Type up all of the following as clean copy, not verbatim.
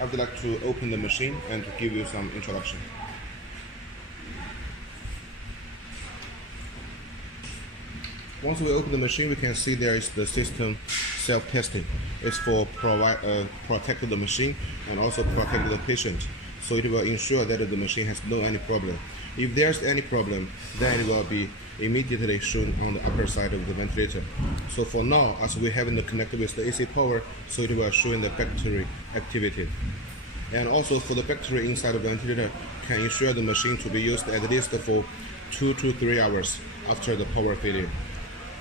I would like to open the machine and to give you some introduction. Once we open the machine, we can see there is the system self-testing. It's for protect the machine and also protect the patient. So it will ensure that the machine has no any problem. If there's any problem, then it will be immediately shown on the upper side of the ventilator. So for now, as we haven't connected with the AC power, so it will show in the battery activity. And also for the battery inside the ventilator can ensure the machine to be used at least for 2 to 3 hours after the power failure.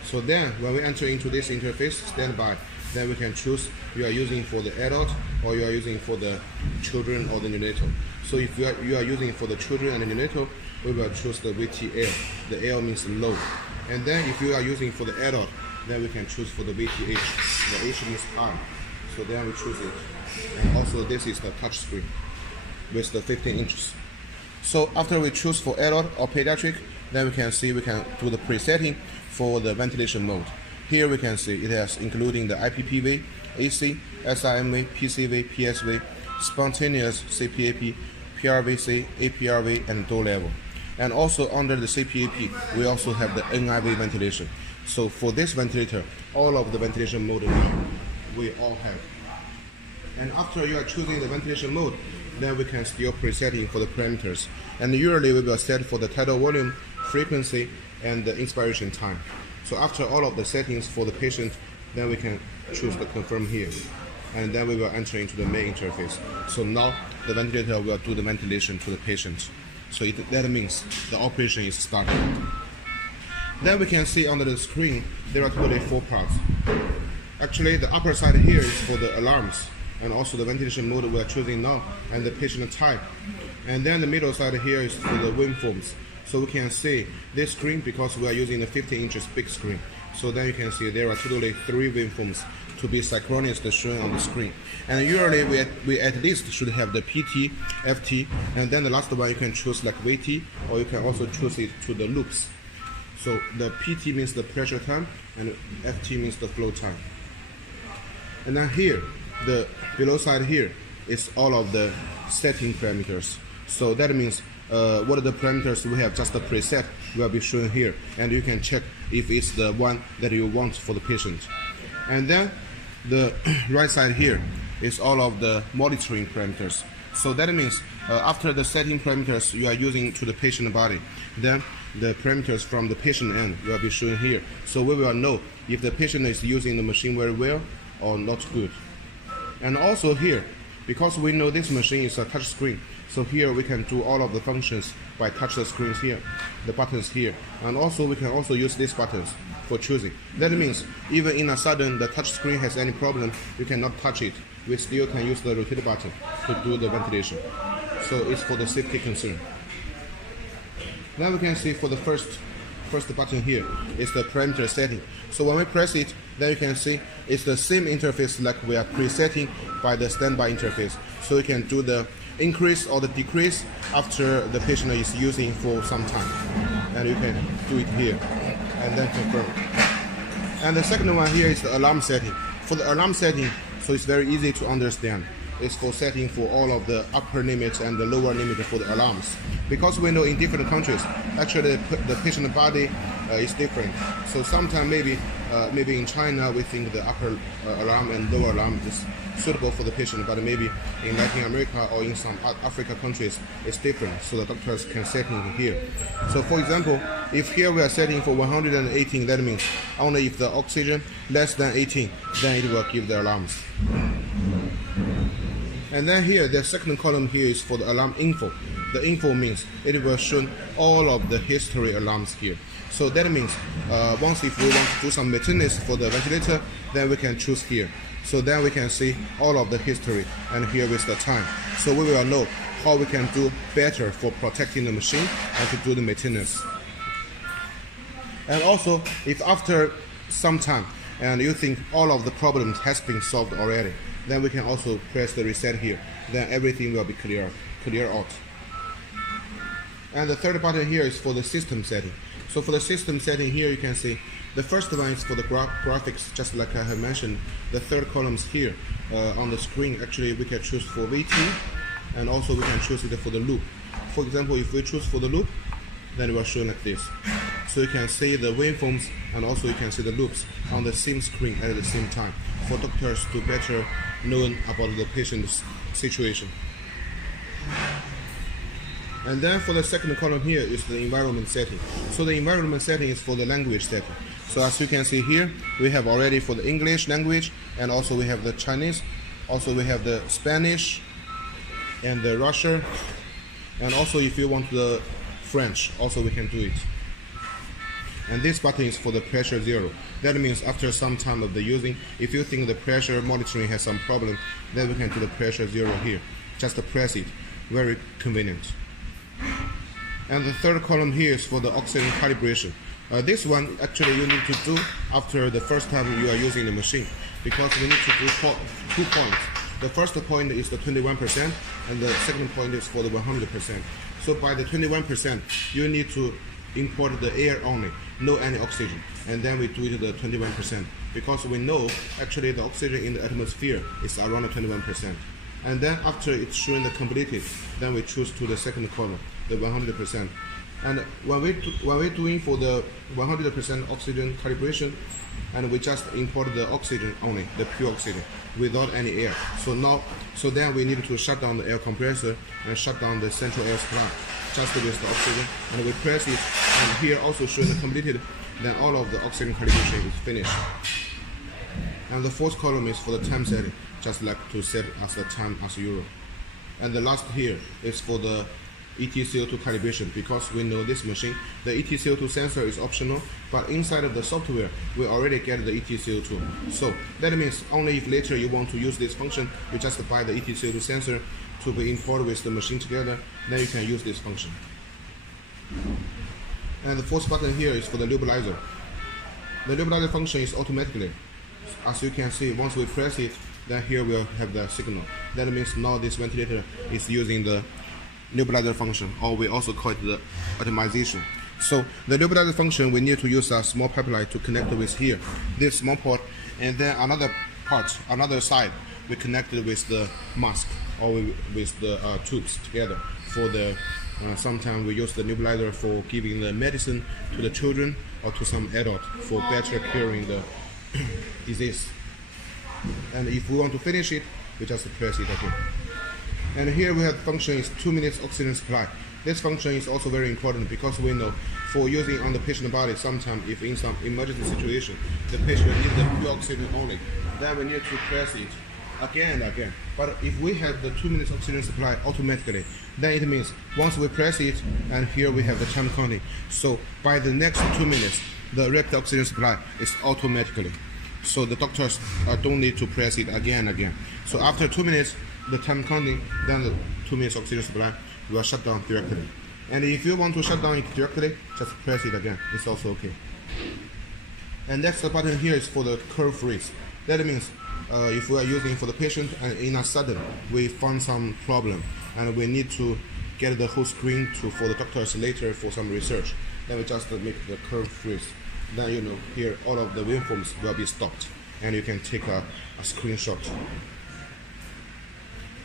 So then when we enter into this interface, standby, then we can choose you are using for the adult or you are using for the children or the neonatal. So if you are using for the children and the neonatal, we will choose the VTL. The L means low. And then if you are using for the adult, then we can choose for the VTH. The H means high. So then we choose it. And also this is the touch screen with the 15 inches. So after we choose for adult or pediatric, then we can see we can do the presetting for the ventilation mode. Here we can see it has including the IPPV, AC, SIMV, PCV, PSV, spontaneous CPAP, PRVC, APRV, and door level. And also under the CPAP, we also have the NIV ventilation. So for this ventilator, all of the ventilation mode we all have. And after you are choosing the ventilation mode, then we can still presetting for the parameters. And usually we will set for the tidal volume, frequency, and the inspiration time. So after all of the settings for the patient, then we can choose the confirm here. And then we will enter into the main interface. So now the ventilator will do the ventilation to the patient. So that means the operation is started. Then we can see under the screen, there are totally 4 parts. Actually, the upper side here is for the alarms, and also the ventilation mode we are choosing now, and the patient type. And then the middle side here is for the waveforms. So we can see this screen, because we are using the 50 inches big screen. So then you can see there are totally 3 waveforms to be synchronous shown on the screen. And usually we at least should have the PT, FT, and then the last one you can choose like VT, or you can also choose it to the loops. So the PT means the pressure time, and FT means the flow time. And then here, the below side here is all of the setting parameters. So that means what are the parameters we have just a preset will be shown here, and you can check if it's the one that you want for the patient. And then the right side here is all of the monitoring parameters. So that means after the setting parameters you are using to the patient body, then the parameters from the patient end will be shown here. So we will know if the patient is using the machine very well or not good. And also here, because we know this machine is a touch screen, so here we can do all of the functions by touch the screens here, the buttons here, and also we can also use these buttons for choosing. That means even in a sudden the touch screen has any problem, you cannot touch it. We still can use the rotate button to do the ventilation. So it's for the safety concern. Now we can see for the first button here is the parameter setting. So when we press it, then you can see it's the same interface like we are presetting by the standby interface. So you can do the increase or the decrease after the patient is using for some time. And you can do it here and then confirm. And the second one here is the alarm setting. For the alarm setting, so it's very easy to understand. It's for setting for all of the upper limits and the lower limit for the alarms. Because we know in different countries, actually the patient body is different. So sometimes maybe in China we think the upper alarm and lower alarm is suitable for the patient, but maybe in Latin America or in some Africa countries it's different. So the doctors can set it here. So for example, if here we are setting for 118, that means only if the oxygen less than 18, then it will give the alarms. And then here, the second column here is for the alarm info. The info means it will show all of the history alarms here. So that means once if we want to do some maintenance for the ventilator, then we can choose here. So then we can see all of the history, and here is the time. So we will know how we can do better for protecting the machine and to do the maintenance. And also, if after some time and you think all of the problems has been solved already, then we can also press the reset here. Then everything will be clear out. And the third button here is for the system setting. So for the system setting here, you can see the first one is for the graphics, just like I have mentioned. The third column here on the screen, actually we can choose for VT, and also we can choose it for the loop. For example, if we choose for the loop, then it will show like this. So you can see the waveforms and also you can see the loops on the same screen at the same time for doctors to better know about the patient's situation. And then for the second column here is the environment setting. So the environment setting is for the language setting. So as you can see here, we have already for the English language, and also we have the Chinese, also we have the Spanish and the Russian, and also if you want the French, also we can do it. And this button is for the pressure 0. That means after some time of the using, if you think the pressure monitoring has some problem, then we can do the pressure 0 here. Just press it. Very convenient. And the third column here is for the oxygen calibration. This one actually you need to do after the first time you are using the machine, because we need to do 2 points. The first point is the 21% and the second point is for the 100%. So by the 21%, you need to import the air only, no any oxygen, and then we do it the 21%, because we know actually the oxygen in the atmosphere is around 21%. And then after it's showing the completed, then we choose to the second column, the 100%. And when we're doing for the 100% oxygen calibration, and we just import the oxygen only, the pure oxygen, without any air. So then we need to shut down the air compressor and shut down the central air supply, just with the oxygen, and we press it, and here also showing the completed, then all of the oxygen calibration is finished. And the fourth column is for the time setting, just like to set as the time as Euro. And the last here is for the ETCO2 calibration, because we know this machine, the ETCO2 sensor is optional, but inside of the software, we already get the ETCO2. So that means only if later you want to use this function, you just buy the ETCO2 sensor to be imported with the machine together, then you can use this function. And the fourth button here is for the Localizer. The Localizer function is automatically. As you can see, once we press it, then here we'll have the signal. That means now this ventilator is using the Localizer function, or we also call it the optimization. So the Localizer function, we need to use a small pipeline to connect with here, this small port, and then another side, we connect it with the mask or with the tubes together. For the sometimes we use the Localizer for giving the medicine to the children or to some adult for better curing the disease. And if we want to finish it, we just press it again. And here we have the function is 2 minutes oxygen supply. This function is also very important, because we know for using on the patient body, sometimes if in some emergency situation, the patient needs the pure oxygen only, then we need to press it again and again. But if we have the 2 minutes oxygen supply automatically, then it means once we press it, and here we have the time counting. So by the next 2 minutes, the rapid oxygen supply is automatically. So the doctors don't need to press it again and again. So after 2 minutes, the time counting, then the 2 minutes oxygen supply will shut down directly. And if you want to shut down it directly, just press it again. It's also okay. And next button here is for the curve freeze. That means if we are using for the patient and in a sudden we found some problem and we need to get the whole screen for the doctors later for some research, then we just make the curve freeze. Then you know here all of the waveforms will be stopped, and you can take a screenshot.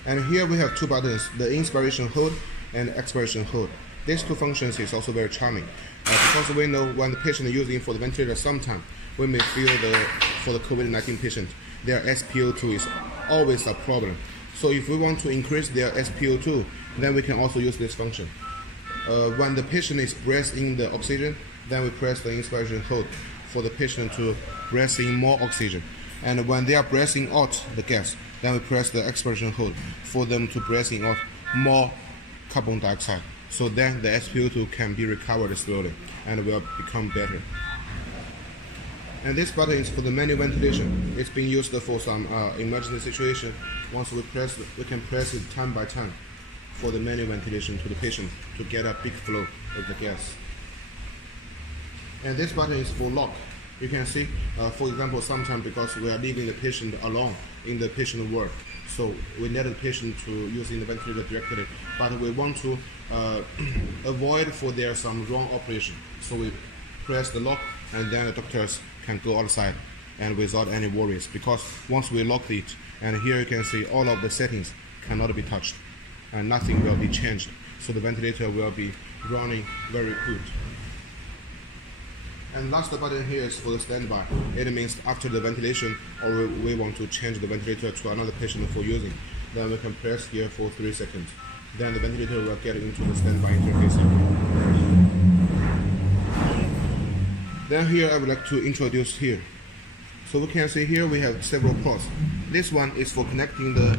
And here we have 2 buttons, the inspiration hold and expiration hold. These 2 functions is also very charming, because we know when the patient is using for the ventilator, sometimes we may feel for the COVID-19 patient, their SpO2 is always a problem. So if we want to increase their SpO2, then we can also use this function. When the patient is breathing the oxygen, then we press the inspiration hold for the patient to breathe in more oxygen. And when they are breathing out the gas, then we press the expiration hold for them to breathe in out more carbon dioxide. So then the SpO2 can be recovered slowly and will become better. And this button is for the manual ventilation. It's being used for some emergency situation. Once we press, we can press it time by time for the manual ventilation to the patient to get a big flow of the gas. And this button is for lock. You can see, for example, sometimes because we are leaving the patient alone in the patient ward, so we need the patient to using the ventilator directly, but we want to avoid for there some wrong operation. So we press the lock, and then the doctors can go outside and without any worries, because once we lock it, and here you can see all of the settings cannot be touched and nothing will be changed, so the ventilator will be running very good. And last button here is for the standby. It means after the ventilation, or we want to change the ventilator to another patient for using, then we can press here for 3 seconds. Then the ventilator will get into the standby interface. Then here I would like to introduce here. So we can see here we have several ports. This one is for connecting the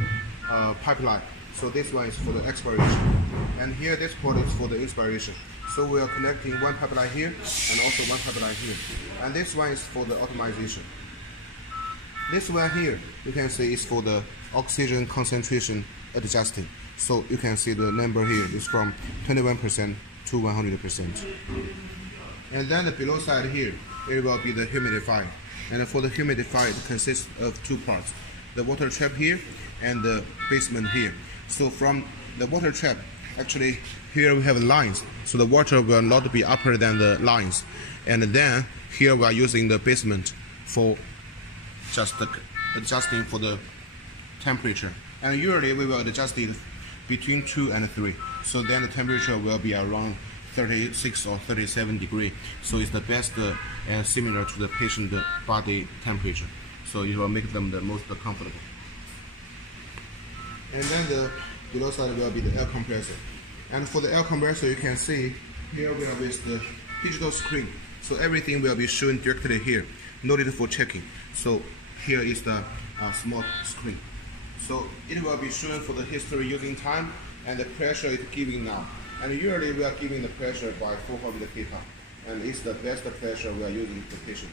pipeline. So this one is for the expiration. And here this port is for the inspiration. So we are connecting one pipeline here and also one pipeline here. And this one is for the automation. This one here you can see is for the oxygen concentration adjusting. So you can see the number here is from 21% to 100%. And then the below side here, it will be the humidifier. And for the humidifier, it consists of two parts, the water trap here and the basement here. So from the water trap, actually here we have lines, so the water will not be upper than the lines. And then here we are using the basement for just adjusting for the temperature. And usually we will adjust it between 2 and 3. So then the temperature will be around 36 or 37 degrees. So it's the best and similar to the patient body temperature. So it will make them the most comfortable. And then the below side will be the air compressor. And for the air compressor, you can see here we are with the digital screen. So everything will be shown directly here. No need for checking. So here is the small screen. So it will be shown for the history using time and the pressure it's giving now. And usually we are giving the pressure by 400 kPa. And it's the best pressure we are using for patient.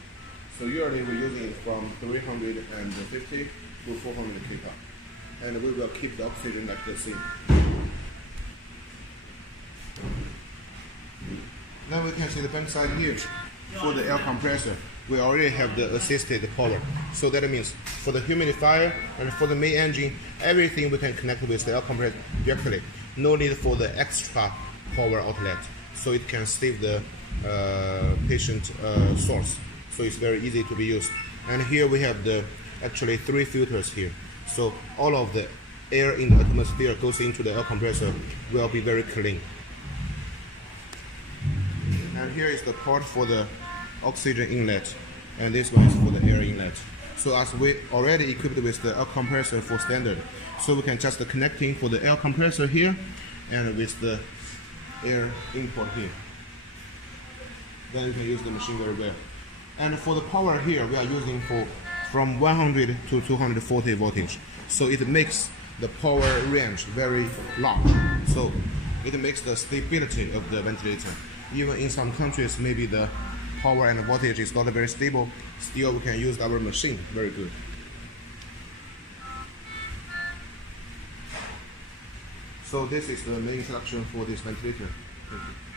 So usually we're using it from 350 to 400 kPa. And we will keep the oxygen like the same. Then we can see the back side here. For the air compressor, we already have the assisted power. So that means for the humidifier and for the main engine, everything we can connect with the air compressor directly. No need for the extra power outlet. So it can save the patient source. So it's very easy to be used. And here we have the actually 3 filters here. So all of the air in the atmosphere goes into the air compressor will be very clean. And here is the port for the oxygen inlet, and this one is for the air inlet. So as we already equipped with the air compressor for standard, so we can just connecting for the air compressor here and with the air import here. Then you can use the machine very well. And for the power here, we are using from 100 to 240 voltage. So it makes the power range very large. So it makes the stability of the ventilator. Even in some countries, maybe the power and the voltage is not very stable, still we can use our machine very good. So this is the main introduction for this ventilator. Thank you.